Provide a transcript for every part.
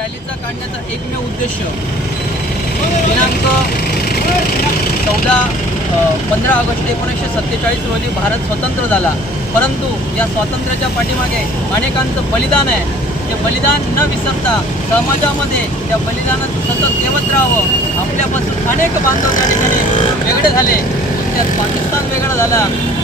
रॅलीचा काढण्याचा एकमेव उद्देश दिनांक चौदा पंधरा ऑगस्ट एकोणीसशे सत्तेचाळीस रोजी भारत स्वतंत्र झाला. परंतु या स्वातंत्र्याच्या पाठीमागे अनेकांचं बलिदान आहे. ते बलिदान न विसरता समाजामध्ये त्या बलिदानाचं सतत येवत राहावं. आपल्यापासून अनेक बांधव त्या ठिकाणी वेगळे झाले. त्यात पाकिस्तान वेगळा झाला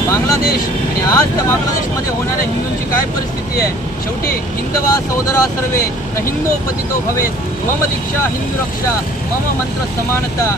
बांगलादेश आणि आज त्या बांगलादेशमध्ये होणाऱ्या हिंदूंची काय परिस्थिती आहे? शेवटी हिंदवा सौदरा सर्वे न हिंदू पतितो भवेत. मम दीक्षा हिंदू रक्षा मम मंत्र समानता.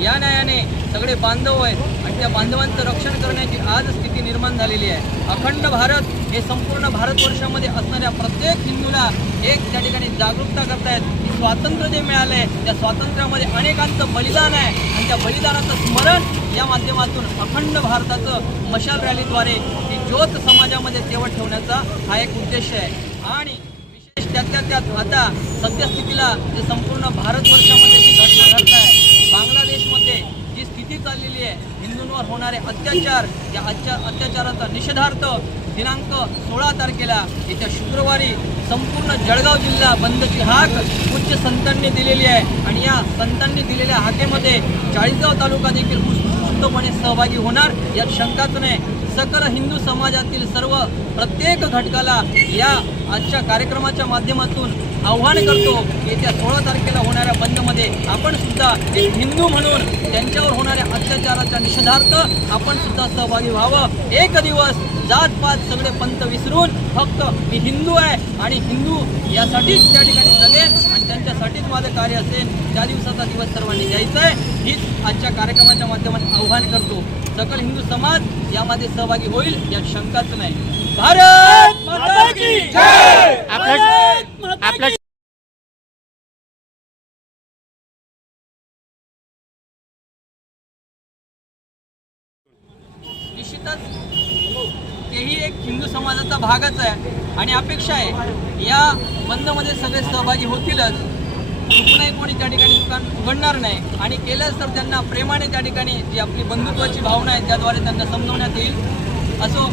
या न्यायाने सगळे बांधव आहेत आणि त्या बांधवांचं रक्षण करण्याची आज स्थिती निर्माण झालेली आहे. अखंड भारत हे संपूर्ण भारतवर्षामध्ये असणाऱ्या प्रत्येक हिंदूला एक त्या ठिकाणी जागरूकता करतायत. की स्वातंत्र्य जे मिळालं आहे त्या स्वातंत्र्यामध्ये अनेकांचं बलिदान आहे आणि त्या बलिदानाचं स्मरण या माध्यमातून अखंड भारताचं मशाल रॅलीद्वारे ही ज्योत समाजामध्ये तेवत ठेवण्याचा हा एक उद्देश आहे. आणि विशेष त्यातल्या त्यात आता सद्यस्थितीला जे संपूर्ण भारतवर्षामध्ये जी घटना घडत आहे बांगलादेशमध्ये जी स्थिती चाललेली आहे हिंदूंवर होणारे अत्याचार या अत्या अत्याचाराचा निषेधार्थ दिनांक सोळा तारखेला येत्या शुक्रवारी संपूर्ण जळगाव जिल्हा बंदची हाक उच्च संतांनी दिलेली आहे. आणि या संतांनी दिलेल्या हाकेमध्ये चाळीसगाव तालुका देखील उत्स्फूर्तपणे सहभागी होणार यात शंकाच नाही. सकल हिंदू समाजातील सर्व प्रत्येक घटकाला या आजच्या कार्यक्रमाच्या माध्यमातून आव्हान करतो येत्या सोळा तारखेला होणाऱ्या बंदमध्ये आपण सुद्धा एक हिंदू म्हणून त्यांच्यावर होणाऱ्या अत्याचाराच्या निषेधार्थ आपण सुद्धा सहभागी व्हावं. एक दिवस जात पात सगळे पंथ विसरून फक्त मी हिंदू आहे आणि हिंदू यासाठीच त्या ठिकाणी जगेन त्यांच्यासाठीच माझं कार्य असेल त्या दिवसाचा दिवस सर्वांनी घ्यायचा आहे. हीच आजच्या कार्यक्रमाच्या माध्यमातून आव्हान करतो. सकल हिंदू समाज यामध्ये सहभागी होईल यात शंकाच नाही. भारत माता की जय! निश्चितच. तेही एक हिंदू समाजाचा भागच आहे आणि अपेक्षा आहे. या बंदमध्ये सगळे सहभागी होतीलच. कुणाही कोणी त्या ठिकाणी दुकान उघडणार नाही. आणि केलंच तर त्यांना प्रेमाने त्या ठिकाणी जी आपली बंधुत्वाची भावना आहे त्याद्वारे त्यांना समजवण्यात येईल. असो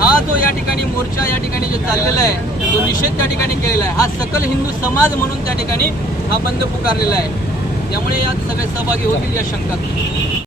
हा जो या ठिकाणी मोर्चा या ठिकाणी जो चाललेला आहे जो निषेध त्या ठिकाणी केलेला आहे हा सकल हिंदू समाज म्हणून त्या ठिकाणी हा बंद पुकारलेला आहे. त्यामुळे यात सगळे सहभागी होतील या शंकात.